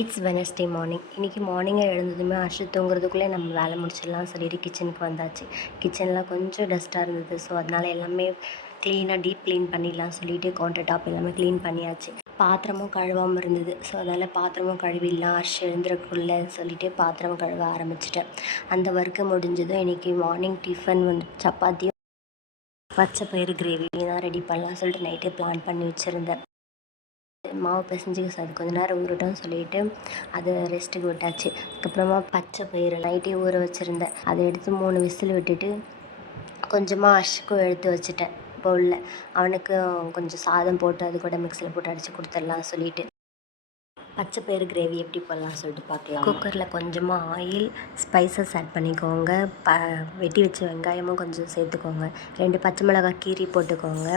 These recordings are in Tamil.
இட்ஸ் வெனஸ்டே மார்னிங் இன்றைக்கி மார்னிங்கே எழுந்ததுமே அர்ஷத் தூங்குறதுக்குள்ளே நம்ம வேலை முடிச்சிடலாம் சொல்லிட்டு கிச்சனுக்கு வந்தாச்சு. கிச்சனில் கொஞ்சம் டஸ்ட்டாக இருந்தது. ஸோ அதனால் எல்லாமே க்ளீனாக டீப் க்ளீன் பண்ணிடலாம் சொல்லிட்டு கவுண்டர் டாப் எல்லாமே க்ளீன் பண்ணியாச்சு. பாத்திரமும் கழுவாமல் இருந்தது. ஸோ அதனால் பாத்திரமும் கழுவிடலாம். அர்ஷ் எழுந்துறக்குள்ளே சொல்லிட்டு பாத்திரம் கழுவ ஆரம்பிச்சிட்டேன். அந்த ஒர்க்கு முடிஞ்சதும் இன்றைக்கி மார்னிங் டிஃபன் வந்து சப்பாத்தியும் பச்சை பயிறு கிரேவி தான் ரெடி பண்ணலாம் சொல்லிட்டு நைட்டே பிளான் பண்ணி வச்சுருந்தேன். மாவு பிசைஞ்சிக்க அது கொஞ்ச நேரம் ஊறட்டும்னு சொல்லிட்டு அதை ரெஸ்ட்டுக்கு விட்டாச்சு. அதுக்கப்புறமா பச்சை பயிறு நைட்டே ஊற வச்சுருந்தேன். அதை எடுத்து மூணு விசில் விட்டுட்டு கொஞ்சமாக அஷ்க்கும் எடுத்து வச்சுட்டேன். பவுலில் அவனுக்கு கொஞ்சம் சாதம் போட்டு அது கூட மிக்சியில் போட்டு அடித்து கொடுத்துடலாம் சொல்லிட்டு. பச்சை பயிறு கிரேவி எப்படி பண்ணலாம் சொல்லிட்டு பார்க்கலாம். குக்கரில் கொஞ்சமாக ஆயில் ஸ்பைசஸ் ஆட் பண்ணிக்கோங்க. ப வெட்டி வச்ச வெங்காயமும் கொஞ்சம் சேர்த்துக்கோங்க. ரெண்டு பச்சை மிளகாய் கீரி போட்டுக்கோங்க.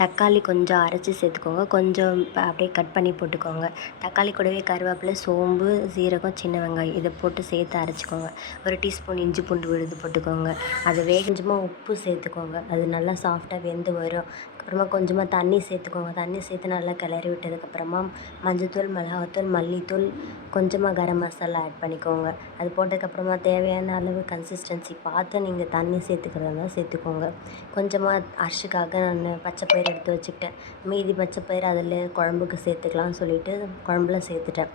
தக்காளி கொஞ்சம் அரைச்சி சேர்த்துக்கோங்க. கொஞ்சம் அப்படியே கட் பண்ணி போட்டுக்கோங்க. தக்காளி கூடவே கருவேப்பிலை சோம்பு சீரகம் சின்ன வெங்காயம் இதை போட்டு சேர்த்து அரைச்சிக்கோங்க. ஒரு டீஸ்பூன் இஞ்சி பூண்டு விழுது போட்டுக்கோங்க. அது வேகஞ்சமாக உப்பு சேர்த்துக்கோங்க. அது நல்லா சாஃப்டாக வெந்து வரும். அப்புறமா கொஞ்சமாக தண்ணி சேர்த்துக்கோங்க. தண்ணி சேர்த்து நல்லா கிளறி விட்டதுக்கப்புறமா மஞ்சத்தூள் மிளகாத்தூள் மல்லித்தூள் கொஞ்சமாக கரம் மசாலா ஆட் பண்ணிக்கோங்க. அது போட்டதுக்கப்புறமா தேவையான அளவு கன்சிஸ்டன்சி பார்த்து நீங்கள் தண்ணி சேர்த்துக்கிறதா இருந்தால் சேர்த்துக்கோங்க. கொஞ்சமாக அரிசிக்காக நான் பச்சை பயிறு எடுத்து வச்சுக்கிட்டேன். மீதி பச்சை பயிறு அதில் குழம்புக்கு சேர்த்துக்கலாம்னு சொல்லிட்டு குழம்புல சேர்த்துட்டேன்.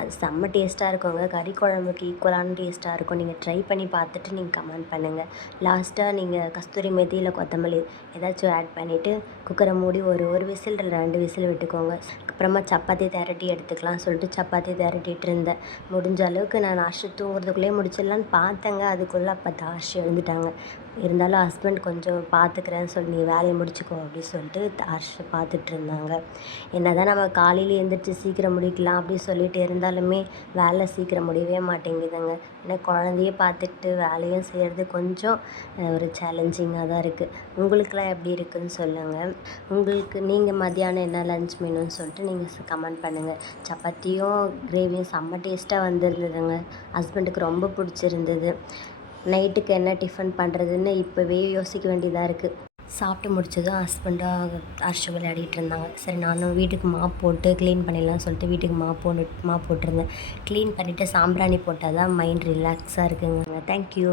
அது செம்ம டேஸ்ட்டாக இருக்குங்க. கறி குழம்புக்கு ஈக்குவலான டேஸ்ட்டாக இருக்கும். நீங்கள் ட்ரை பண்ணி பார்த்துட்டு நீங்கள் கமெண்ட் பண்ணுங்கள் லாஸ்ட்டாக நீங்கள் கஸ்தூரி மெத்தி இல்லை கொத்தமல்லி ஏதாச்சும் ஆட் பண்ணிவிட்டு குக்கரை மூடி ஒரு ஒரு விசில் ரெண்டு விசில் விட்டுக்கோங்க. அப்புறமா சப்பாத்தி திரட்டி எடுத்துக்கலாம் சொல்லிட்டு சப்பாத்தி திரட்டிட்டு இருந்தேன். முடிஞ்ச அளவுக்கு நான் அரிசி தூங்குறதுக்குள்ளேயே முடிச்சிடலான்னு பார்த்தேங்க. அதுக்குள்ளே அப்போ தாஷி எழுந்துட்டாங்க. இருந்தாலும் ஹஸ்பண்ட் கொஞ்சம் பார்த்துக்கிறேன்னு சொல்லி நீ வேலையை முடிச்சுக்கோ அப்படின்னு சொல்லிட்டு அரிசி பார்த்துட்டு இருந்தாங்க. என்ன தான் நம்ம காலையில் எழுந்திரிச்சு சீக்கிரம் முடிக்கலாம் அப்படின்னு சொல்லிட்டு இருந்தாலுமே வேலை சீக்கிரம் முடியவே மாட்டேங்குதுங்க. ஏன்னா குழந்தைய பார்த்துட்டு வேலையும் செய்கிறது கொஞ்சம் ஒரு சேலஞ்சிங்காக தான் இருக்குது உங்களுக்கெல்லாம் எப்படி இருக்குதுன்னு சொல்லுங்கள் உங்களுக்கு நீங்கள் மதியானம் என்ன லஞ்ச் மெனுன்னு சொல்லிட்டு நீங்கள் கமெண்ட் பண்ணுங்கள் சப்பாத்தியும் கிரேவியும் செம்ம டேஸ்ட்டாக வந்திருந்ததுங்க. ஹஸ்பண்டுக்கு ரொம்ப பிடிச்சிருந்தது. நைட்டுக்கு என்ன டிஃபன் பண்ணுறதுன்னு இப்போவே யோசிக்க வேண்டியதாக இருக்குது சாப்பிட்டு முடிச்சதும் ஹஸ்பண்டாக அரிசி விளையாடிட்டு இருந்தாங்க. சரி நானும் வீட்டுக்கு மாப் போட்டு க்ளீன் பண்ணிடலாம் சொல்லிட்டு வீட்டுக்கு மாப் போட்டு மாப் போட்டிருந்தேன். க்ளீன் பண்ணிவிட்டு சாம்பிராணி போட்டால் தான் மைண்ட் ரிலாக்ஸாக இருக்குங்க. தேங்க்யூ